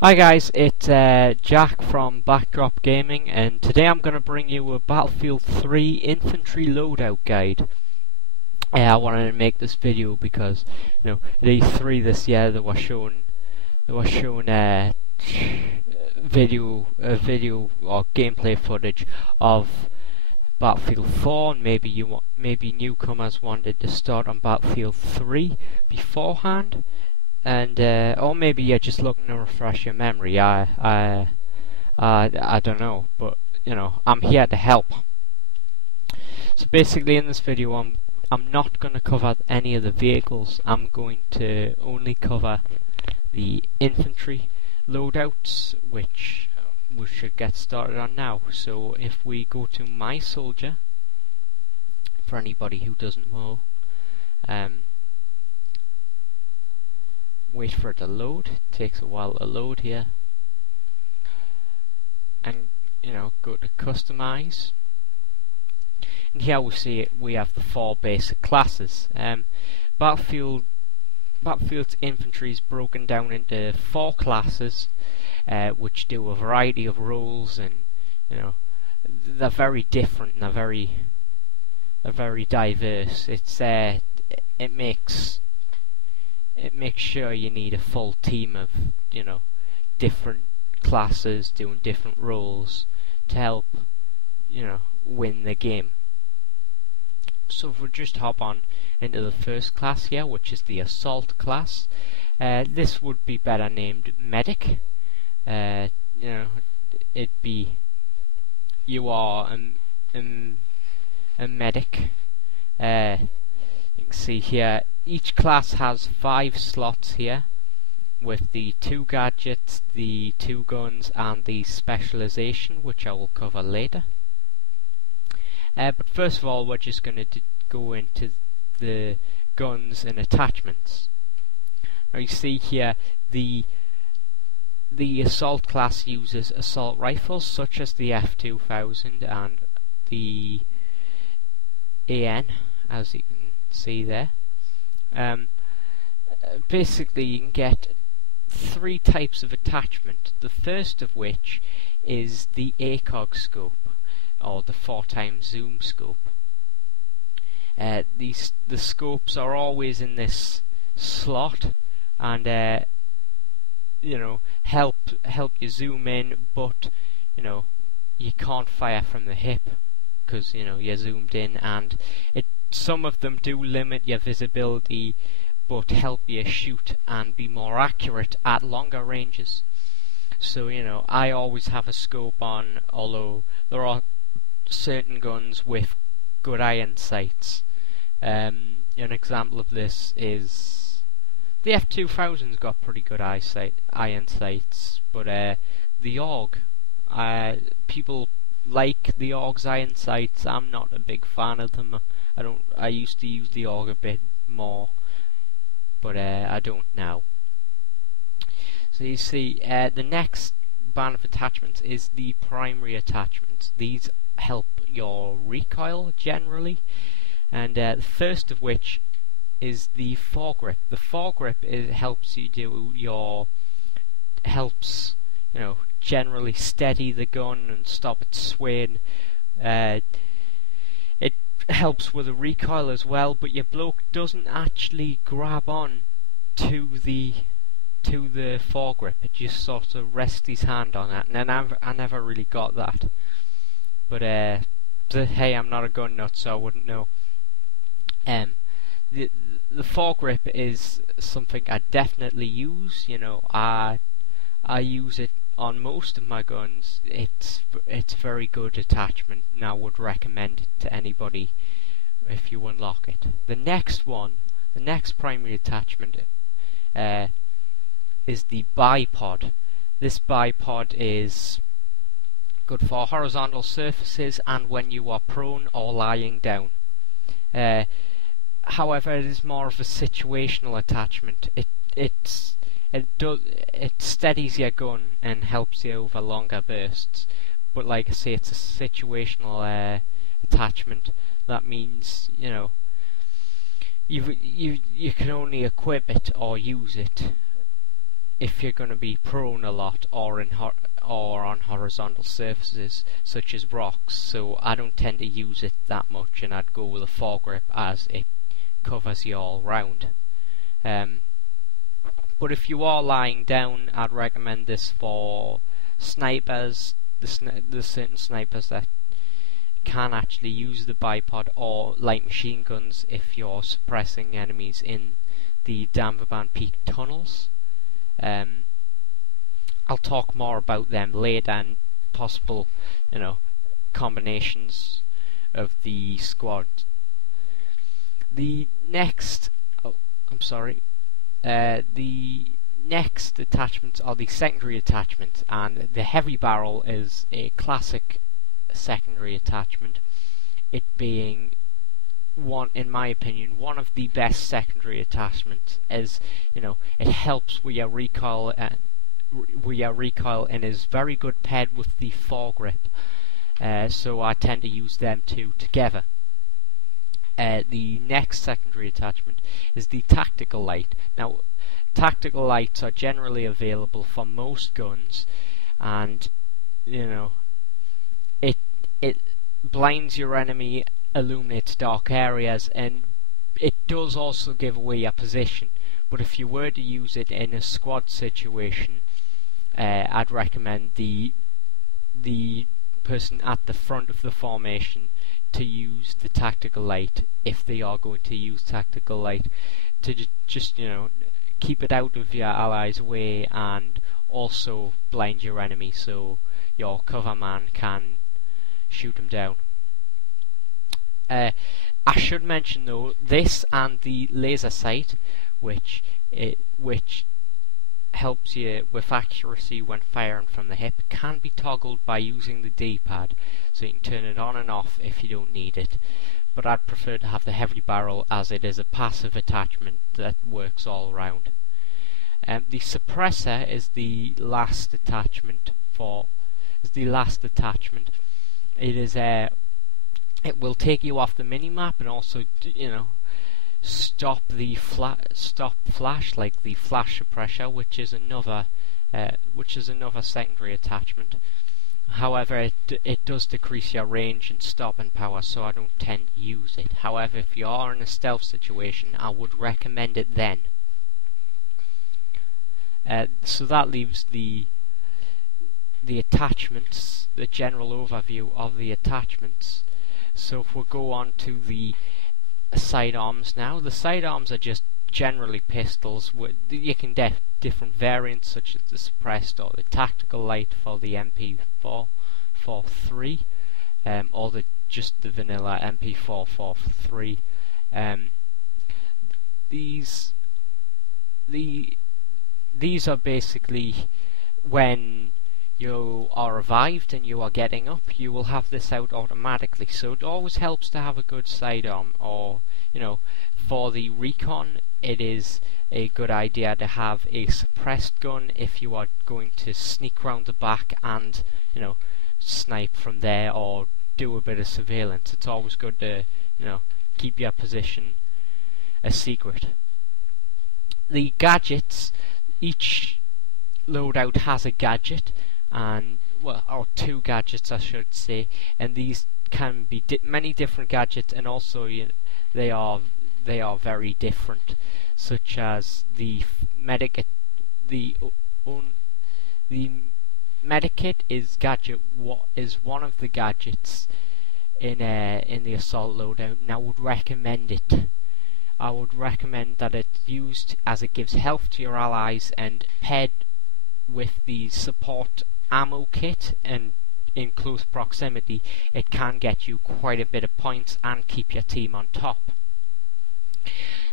Hi guys, it's Jack from Backdrop Gaming, and today I'm going to bring you a Battlefield 3 Infantry loadout guide. I wanted to make this video because, at E3 this year they were showing video or gameplay footage of Battlefield 4, and maybe newcomers wanted to start on Battlefield 3 beforehand. And or maybe you're just looking to refresh your memory. I don't know, but I'm here to help. So basically, in this video, I'm not going to cover any of the vehicles. I'm going to only cover the infantry loadouts, which we should get started on now. So if we go to My Soldier, for anybody who doesn't know, wait for it to load. It takes a while to load here, and go to customize, and here we see we have the 4 basic classes. Battlefield's infantry is broken down into 4 classes, which do a variety of roles, and they're very different and they're very diverse. It makes sure you need a full team of different classes doing different roles to help win the game. So if we just hop on into the first class here, which is the assault class, this would be better named medic. It'd be, you are a medic. You can see here each class has 5 slots here, with the 2 gadgets, the 2 guns, and the specialization, which I will cover later. But first of all, we're just going to go into the guns and attachments. Now you see here the assault class uses assault rifles such as the F2000 and the AN, as you can see there. Basically you can get 3 types of attachment, the first of which is the ACOG scope, or the 4x zoom scope. The scopes are always in this slot, and help you zoom in, but you can't fire from the hip because you're zoomed in, and some of them do limit your visibility but help you shoot and be more accurate at longer ranges. So I always have a scope on, although there are certain guns with good iron sights. An example of this is the F2000's got pretty good iron sights, but the AUG, people like the AUG's iron sights. I'm not a big fan of them. I used to use the AUG a bit more, but I don't now. So you see, the next band of attachments is the primary attachments. These help your recoil generally, and the first of which is the foregrip. The foregrip helps generally steady the gun and stop it swaying. It helps with the recoil as well, but your bloke doesn't actually grab on to the foregrip. It just sort of rests his hand on it, and I never really got that. But hey, I'm not a gun nut, so I wouldn't know. The foregrip is something I definitely use. I use it on most of my guns. It's very good attachment, and I would recommend it to anybody if you unlock it. The next primary attachment is the bipod. This bipod is good for horizontal surfaces and when you are prone or lying down. However, it is more of a situational attachment. It steadies your gun and helps you over longer bursts. But like I say, it's a situational attachment. That means you can only equip it or use it if you're going to be prone a lot or on horizontal surfaces such as rocks. So I don't tend to use it that much, and I'd go with a foregrip as it covers you all round. But if you are lying down, I'd recommend this for snipers, the certain snipers that can actually use the bipod, or light machine guns if you're suppressing enemies in the Danverband Peak tunnels. I'll talk more about them later and possible, combinations of the squad. The next attachments are the secondary attachment, and the heavy barrel is a classic secondary attachment, it being in my opinion, one of the best secondary attachments, as it helps with your recoil and is very good paired with the foregrip. So I tend to use them two together. The next secondary attachment is the tactical light. Now, tactical lights are generally available for most guns, and it blinds your enemy, illuminates dark areas, and it does also give away your position. But if you were to use it in a squad situation, I'd recommend the person at the front of the formation to use the tactical light, if they are going to use tactical light, to just keep it out of your allies' way and also blind your enemy so your cover man can shoot him down. I should mention though, this and the laser sight, which helps you with accuracy when firing from the hip, can be toggled by using the D-pad, so you can turn it on and off if you don't need it. But I'd prefer to have the heavy barrel, as it is a passive attachment that works all around. The suppressor is the last attachment. It will take you off the minimap and also stop flash, like the flash suppressor, which is another secondary attachment. However, it does decrease your range and stopping power, so I don't tend to use it. However, if you are in a stealth situation, I would recommend it then. So that leaves the attachments, the general overview of the attachments. So if we go on to the sidearms now, the sidearms are just generally pistols. You can get different variants, such as the suppressed or the tactical light for the MP443, or just the vanilla MP443. These are basically when you are revived and you are getting up, you will have this out automatically. So it always helps to have a good sidearm, or for the recon, it is a good idea to have a suppressed gun if you are going to sneak round the back and snipe from there or do a bit of surveillance. It's always good to keep your position a secret. The gadgets, each loadout has a gadget, or two gadgets I should say, and these can be many different gadgets, and also they are very different, such as the medikit. The medikit is one of the gadgets in the assault loadout, and I would recommend it. I would recommend that it's used, as it gives health to your allies, and paired with the support ammo kit and in close proximity, it can get you quite a bit of points and keep your team on top.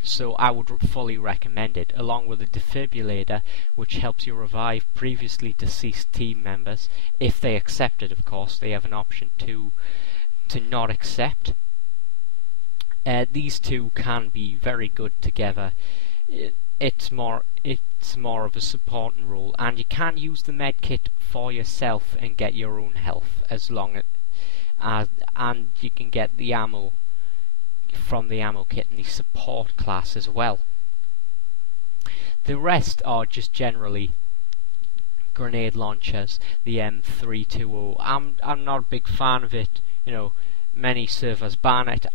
So I would fully recommend it, along with a defibrillator, which helps you revive previously deceased team members. If they accept it, of course, they have an option to not accept. These two can be very good together. It's more of a supporting role, and you can use the med kit for yourself and get your own health, as long as and you can get the ammo from the ammo kit in the support class as well. The rest are just generally grenade launchers, the M320. I'm not a big fan of it. You know, many servers ban it.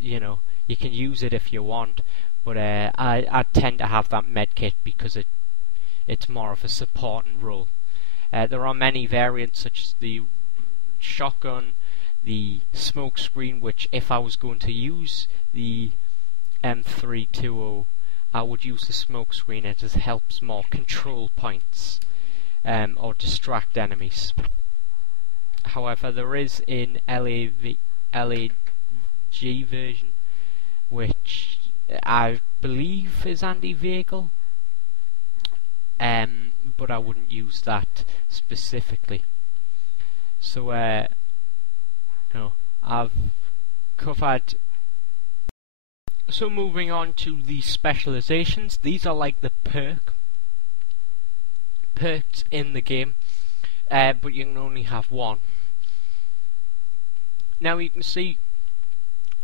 You know, you can use it if you want, but I tend to have that medkit because it's more of a supporting role. There are many variants such as the shotgun, the smoke screen, which if I was going to use the M320, I would use the smoke screen. It just helps more control points or distract enemies. However, there is an LAG version which I believe is anti-vehicle, but I wouldn't use that specifically. So you know, I've covered. So moving on to the specializations, these are like the perks in the game, but you can only have one. Now you can see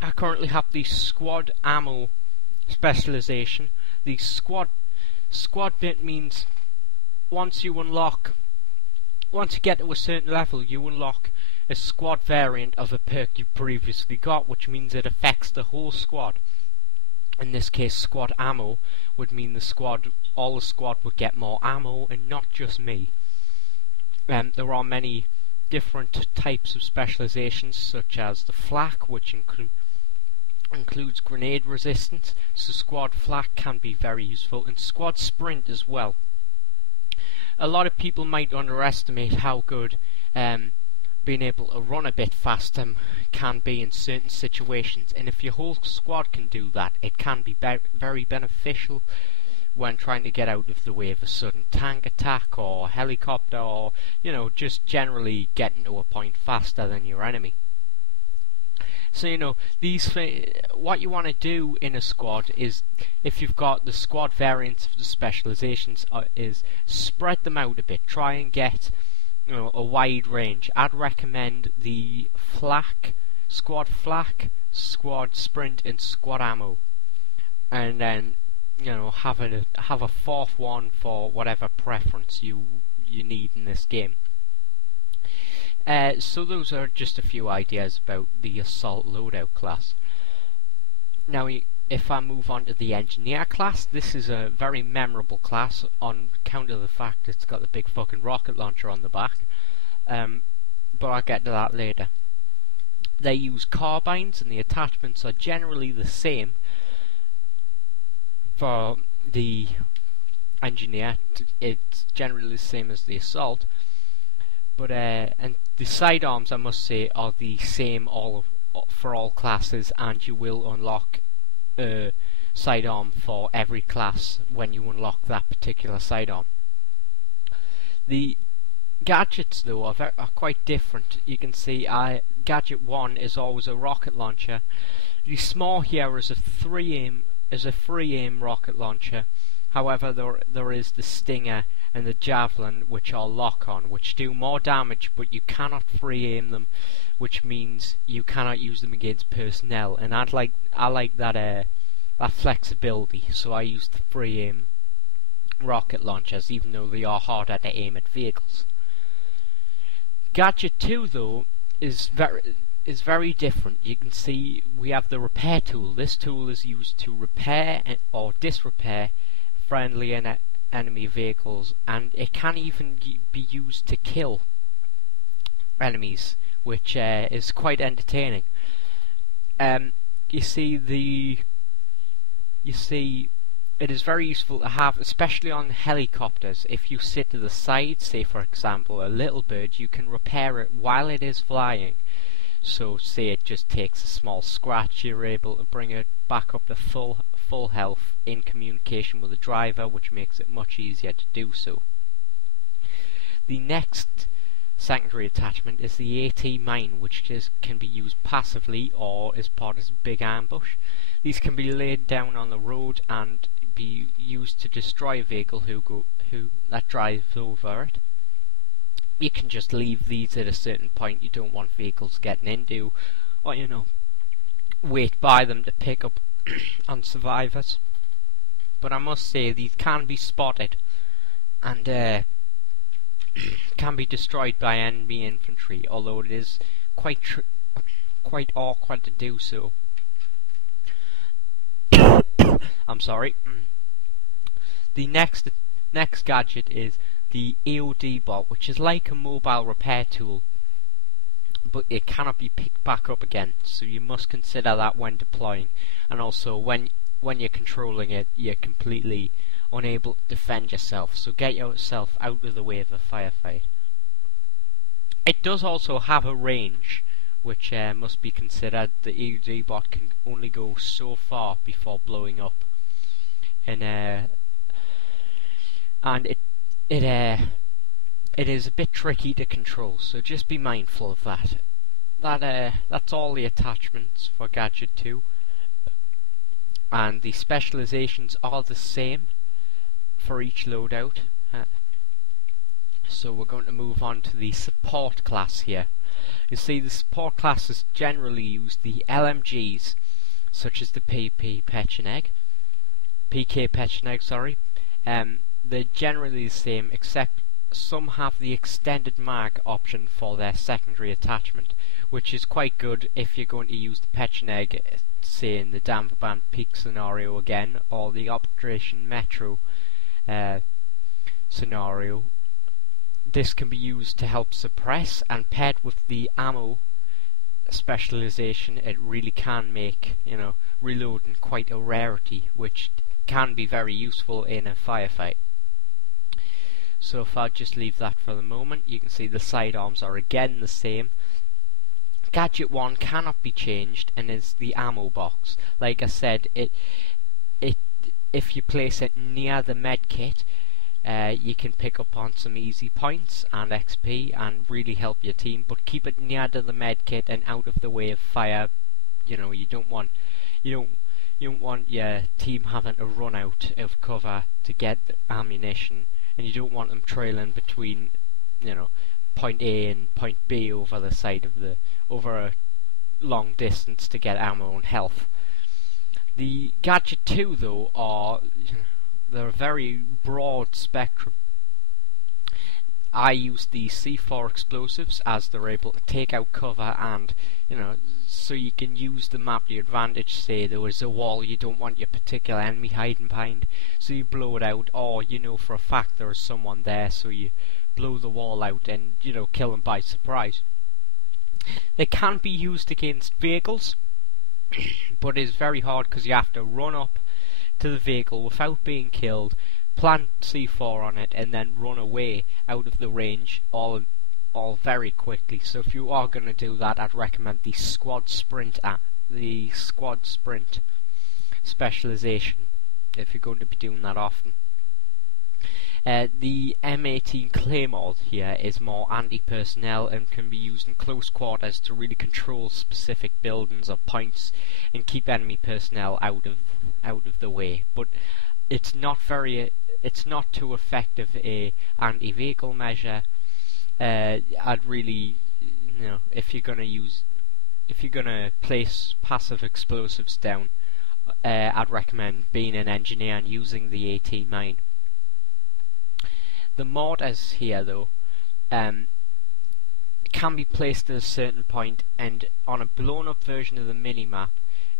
I currently have the squad ammo specialization. The squad bit means once you get to a certain level, you unlock a squad variant of a perk you previously got, which means it affects the whole squad. In this case, squad ammo would mean all the squad would get more ammo, and not just me. There are many different types of specializations, such as the flak, which includes grenade resistance, so squad flak can be very useful, and squad sprint as well. A lot of people might underestimate how good being able to run a bit faster can be in certain situations, and if your whole squad can do that, it can be very beneficial when trying to get out of the way of a sudden tank attack or helicopter, or you know, just generally getting to a point faster than your enemy. So you know, what you want to do in a squad is, if you've got the squad variants of the specializations, is spread them out a bit. Try and get, you know, a wide range. I'd recommend the flak, squad sprint, and squad ammo, and then you know, have a fourth one for whatever preference you need in this game. So those are just a few ideas about the assault loadout class. Now, if I move on to the engineer class, this is a very memorable class on account of the fact it's got the big fucking rocket launcher on the back. But I'll get to that later. They use carbines, and the attachments are generally the same for the engineer. It's generally the same as the assault. But and the sidearms, I must say, are the same for all classes, and you will unlock a sidearm for every class when you unlock that particular sidearm. The gadgets, though, are quite different. You can see gadget 1 is always a rocket launcher. The small here is a free aim rocket launcher. However, there is the Stinger and the Javelin, which are lock-on, which do more damage, but you cannot free aim them, which means you cannot use them against personnel. And I like that flexibility, so I use the free aim rocket launchers, even though they are harder to aim at vehicles. Gadget 2, though, is very different. You can see we have the repair tool. This tool is used to repair or disrepair friendly and enemy vehicles, and it can even be used to kill enemies, which is quite entertaining. You see, it is very useful to have, especially on helicopters. If you sit to the side, say for example a little bird, you can repair it while it is flying. So say it just takes a small scratch, you're able to bring it back up to full health in communication with the driver, which makes it much easier to do so. The next secondary attachment is the AT mine, which can be used passively or as part of a big ambush. These can be laid down on the road and be used to destroy a vehicle that drives over it. You can just leave these at a certain point you don't want vehicles getting into, or you know, wait by them to pick up on survivors. but I must say these can be spotted and can be destroyed by enemy infantry, although it is quite awkward to do so. I'm sorry. The next gadget is the AOD bot, which is like a mobile repair tool, but it cannot be picked back up again, so you must consider that when deploying, and also when you're controlling it, you're completely unable to defend yourself, so get yourself out of the way of a firefight. It does also have a range, which must be considered. The AOD bot can only go so far before blowing up, and it is a bit tricky to control, so just be mindful of that. That's all the attachments for Gadget 2, and the specializations are the same for each loadout. So we're going to move on to the support class here. You see, the support classes generally use the LMGs, such as the PK Pecheneg, sorry. They're generally the same, except some have the extended mag option for their secondary attachment, which is quite good if you're going to use the Pecheneg, say in the Danverband Peak scenario again, or the Operation Metro scenario. This can be used to help suppress, and paired with the ammo specialization, it really can make, reloading quite a rarity, which can be very useful in a firefight. So if I just leave that for the moment, you can see the sidearms are again the same. Gadget 1 cannot be changed and is the ammo box. Like I said, if you place it near the med kit, you can pick up on some easy points and XP and really help your team, but keep it near to the med kit and out of the way of fire. You don't want your team having to run out of cover to get ammunition, and you don't want them trailing between point A and point B over the side of over a long distance to get ammo and health. The Gadget 2 though they're a very broad spectrum. I use the C4 explosives as they're able to take out cover, and so you can use the map to your advantage. Say there was a wall you don't want your particular enemy hiding behind, so you blow it out, or for a fact there is someone there, so you blow the wall out and kill them by surprise. They can be used against vehicles, but it's very hard because you have to run up to the vehicle without being killed, plant C4 on it, and then run away out of the range all very quickly. So if you are going to do that, I'd recommend the squad sprint specialization if you're going to be doing that often. The M18 Claymore here is more anti-personnel and can be used in close quarters to really control specific buildings or points and keep enemy personnel out of the way. But it's not too effective a anti-vehicle measure. I'd really, if you're gonna place passive explosives down, I'd recommend being an engineer and using the 18 mine. The mortars here though can be placed at a certain point, and on a blown up version of the minimap,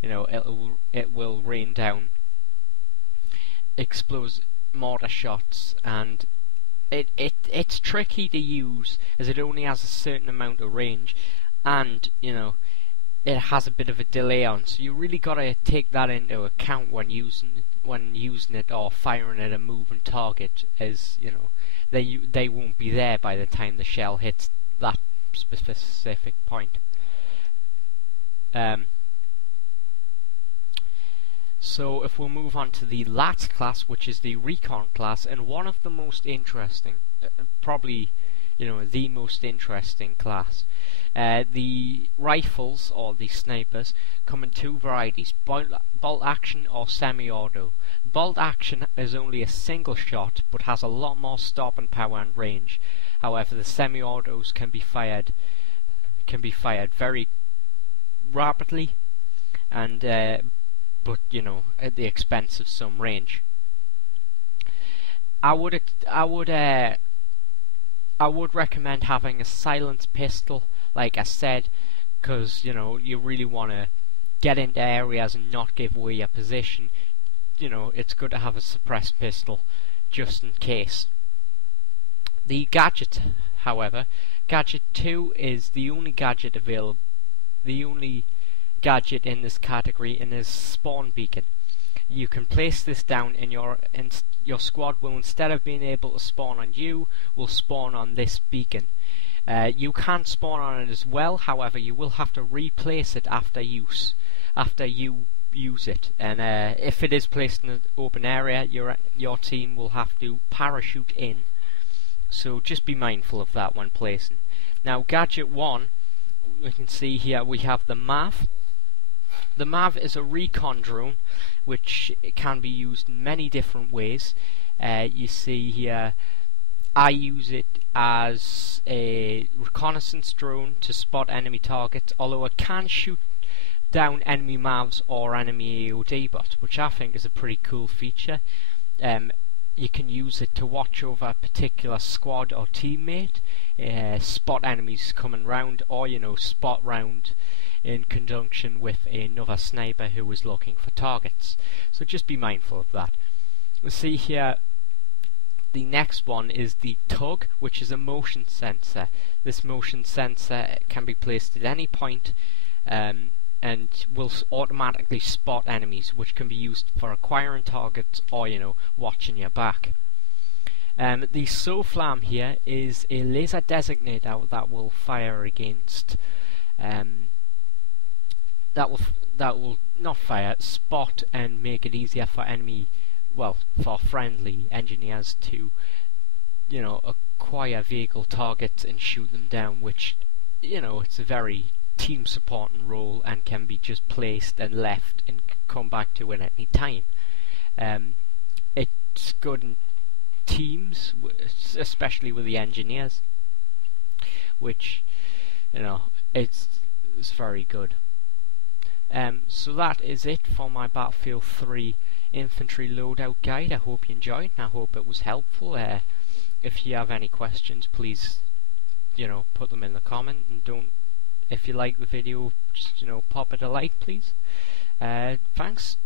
it will rain down explosive mortar shots, and it's tricky to use as it only has a certain amount of range, and it has a bit of a delay on, so you really gotta take that into account when using it or firing at a moving target, as they won't be there by the time the shell hits that specific point. So if we'll move on to the last class, which is the recon class, and one of the most interesting, probably the most interesting class. The rifles, or the snipers, come in two varieties: bolt action or semi-auto. Bolt action is only a single shot, but has a lot more stopping power and range. However, the semi-autos can be fired very rapidly, and but at the expense of some range. I would I would recommend having a silenced pistol, like I said, because you really want to get into areas and not give away your position. It's good to have a suppressed pistol just in case. The gadget, however, gadget 2 is the only gadget available, the only gadget in this category, and is spawn beacon. You can place this down in your squad will, instead of being able to spawn on you, will spawn on this beacon. You can spawn on it as well, however you will have to replace it after you use it, and if it is placed in an open area, your team will have to parachute in. So just be mindful of that when placing. Now gadget 1, we can see here we have the MAV. The MAV is a recon drone which can be used in many different ways. You see here I use it as a reconnaissance drone to spot enemy targets, although it can shoot down enemy MAVs or enemy AOD bots, which I think is a pretty cool feature. You can use it to watch over a particular squad or teammate, spot enemies coming round, or spot round in conjunction with another sniper who is looking for targets. So just be mindful of that. We'll see here the next one is the TUG, which is a motion sensor. This motion sensor can be placed at any point and will automatically spot enemies, which can be used for acquiring targets or watching your back. The SOFLAM here is a laser designator that will fire against that will not fire, spot and make it easier for for friendly engineers to acquire vehicle targets and shoot them down, which it's a very team supporting role and can be just placed and left and come back to it at any time. It's good in teams, especially with the engineers, which it's very good. So that is it for my Battlefield 3 infantry loadout guide. I hope you enjoyed and I hope it was helpful. If you have any questions, please put them in the comment, and if you like the video, just pop it a like, please. Thanks.